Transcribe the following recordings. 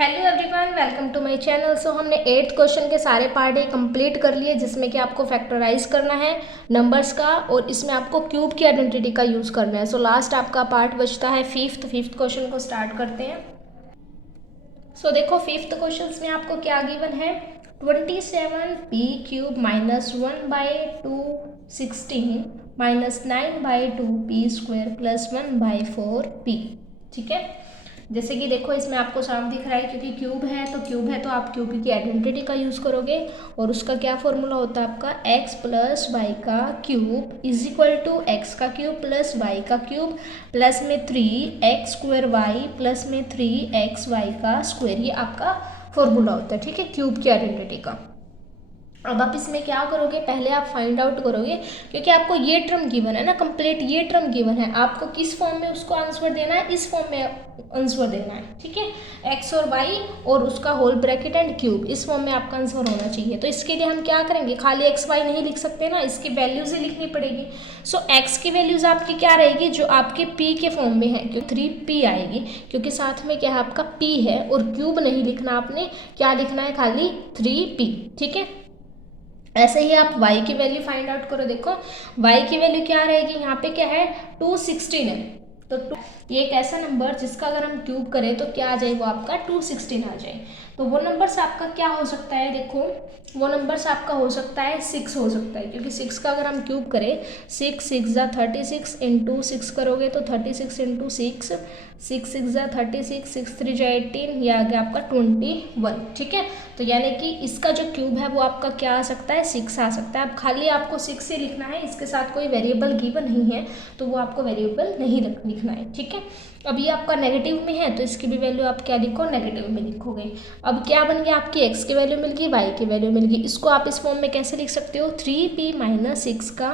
Hello everyone, welcome to my channel. So हमने 8th question के सारे पार्ट कंप्लीट कर लिए, जिसमें कि आपको फैक्टराइज करना है नंबर्स का और इसमें आपको क्यूब की आइडेंटिटी का यूज़ करना है। सो लास्ट आपका पार्ट बचता है फिफ्थ क्वेश्चन को स्टार्ट करते हैं। सो देखो, फिफ्थ क्वेश्चन में आपको क्या गिवन है, 27p³ -1/2 16 -9/2p² + 1/4p। ठीक है, जैसे कि देखो इसमें आपको साफ दिख रहा है, क्योंकि क्यूब है तो आप क्यूब की आइडेंटिटी का यूज़ करोगे और उसका क्या फॉर्मूला होता है आपका, x + y का क्यूब = x का क्यूब प्लस y का क्यूब प्लस में 3x² प्लस में 3xy का स्क्वायर। ये आपका फॉर्मूला होता है, ठीक है, क्यूब की आइडेंटिटी का। अब आप इसमें क्या करोगे, पहले आप फाइंड आउट करोगे, क्योंकि आपको ये टर्म गिवन है ना, कंप्लीट ये टर्म गिवन है, आपको किस फॉर्म में उसको आंसर देना है, इस फॉर्म में आंसर देना है। ठीक है, एक्स और वाई और उसका होल ब्रैकेट एंड क्यूब, इस फॉर्म में आपका आंसर होना चाहिए। तो इसके लिए हम क्या करेंगे, खाली एक्स वाई नहीं लिख सकते ना, इसकी वैल्यूज ही लिखनी पड़ेगी। सो एक्स की वैल्यूज आपकी क्या रहेगी, जो आपके पी के फॉर्म में है, क्योंकि 3p आएगी, क्योंकि साथ में क्या है आपका p है और क्यूब नहीं लिखना, आपने क्या लिखना है, खाली 3p। ठीक है, ऐसे ही आप y की वैल्यू फाइंड आउट करो। देखो y की वैल्यू क्या रहेगी, यहाँ पे क्या है 216 है, तो ये एक ऐसा नंबर जिसका अगर हम क्यूब करें तो क्या आ जाए, वो आपका 216 आ जाए। तो वो नंबर्स आपका क्या हो सकता है, देखो वो नंबर्स आपका हो सकता है 6 हो सकता है, क्योंकि 6 का अगर हम क्यूब करें 6 6 36 इंटू 6 करोगे तो 36 इंटू 6 6 6 36 6 3 18, यह आ गया आपका 21। ठीक है, तो यानी कि इसका जो क्यूब है वो आपका क्या आ सकता है, 6 आ सकता है। अब खाली आपको 6 से लिखना है, इसके साथ कोई वेरिएबल गिवन नहीं है तो वो आपको वेरिएबल नहीं लिखना है। ठीक है, अब ये आपका नेगेटिव में है तो इसकी भी वैल्यू आप क्या लिखो, नेगेटिव में लिखोगे। अब क्या बन गया, आपकी x की वैल्यू मिल गई, y की वैल्यू मिल गई। इसको आप इस फॉर्म में कैसे लिख सकते हो, 3p - 6 का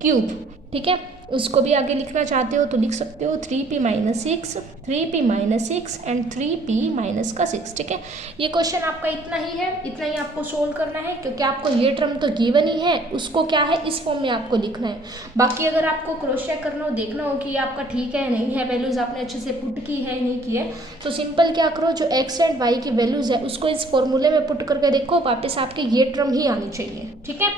क्यूब। ठीक है, उसको भी आगे लिखना चाहते हो तो लिख सकते हो 3p - 6 3p - 6 एंड 3p - का 6। ठीक है, ये क्वेश्चन आपका इतना ही है, इतना ही आपको सोल्व करना है, क्योंकि आपको ये टर्म तो गिवन ही है, उसको क्या है इस फॉर्म में आपको लिखना है। बाकी अगर आपको क्रॉस चेक करना हो, देखना हो कि ये आपका ठीक है नहीं है, वैल्यूज़ आपने अच्छे से पुट की है नहीं की है, तो सिंपल क्या करो, जो x एंड y की वैल्यूज़ है उसको इस फॉर्मूले में पुट करके देखो, वापस आपके ये टर्म ही आनी चाहिए। ठीक है,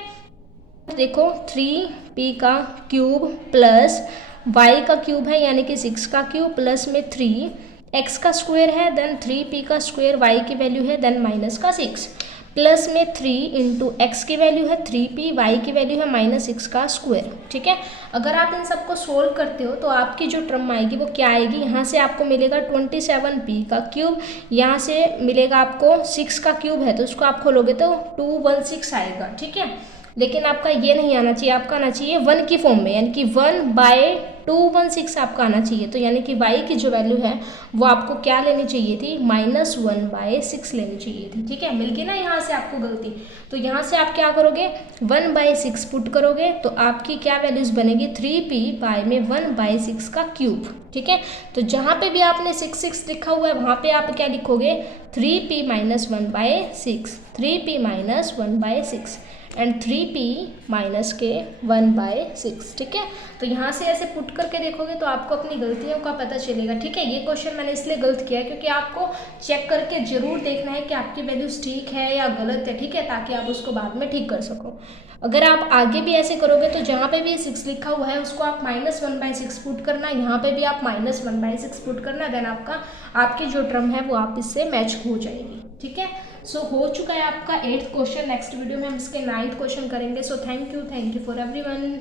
देखो 3p का क्यूब प्लस y का क्यूब है यानी कि 6 का क्यूब प्लस में 3x का स्क्वायर है, देन 3p का स्क्वायर, y की वैल्यू है, देन माइनस का 6 प्लस में 3 इंटू एक्स की वैल्यू है 3p, y की वैल्यू है -6 का स्क्वायर। ठीक है, अगर आप इन सबको सोल्व करते हो तो आपकी जो टर्म आएगी वो क्या आएगी, यहाँ से आपको मिलेगा 27p का क्यूब, यहाँ से मिलेगा आपको 6 का क्यूब है तो उसको आप खोलोगे तो 216 आएगा। ठीक है, लेकिन आपका ये नहीं आना चाहिए, आपका आना चाहिए 1 की फॉर्म में, यानी कि 1/216 आपका आना चाहिए। तो यानी कि y की जो वैल्यू है वो आपको क्या लेनी चाहिए थी, -1/6 लेनी चाहिए थी। ठीक है, मिल गई ना यहाँ से आपको गलती। तो यहाँ से आप क्या करोगे, 1/6 पुट करोगे तो आपकी क्या वैल्यूज बनेगी, 3p में 1/6 का क्यूब। ठीक है, तो जहाँ पे भी आपने 6 लिखा हुआ है वहाँ पे आप क्या लिखोगे, 3p - 1/6 3p - 1/6 and 3p minus के 1/6। ठीक है, तो यहाँ से ऐसे पुट करके देखोगे तो आपको अपनी गलतियों का पता चलेगा। ठीक है, ये क्वेश्चन मैंने इसलिए गलत किया है क्योंकि आपको चेक करके जरूर देखना है कि आपकी वैल्यूज ठीक है या गलत है। ठीक है, ताकि आप उसको बाद में ठीक कर सको। अगर आप आगे भी ऐसे करोगे तो जहाँ पे भी 6 लिखा हुआ है उसको आप -1/6 पुट करना, यहाँ पे भी आप -1/6 पुट करना, देन आपकी जो टर्म है वो आप इससे मैच हो जाएगी। ठीक है, सो हो चुका है आपका 8th क्वेश्चन। नेक्स्ट वीडियो में हम इसके 9th क्वेश्चन करेंगे। So thank you for everyone.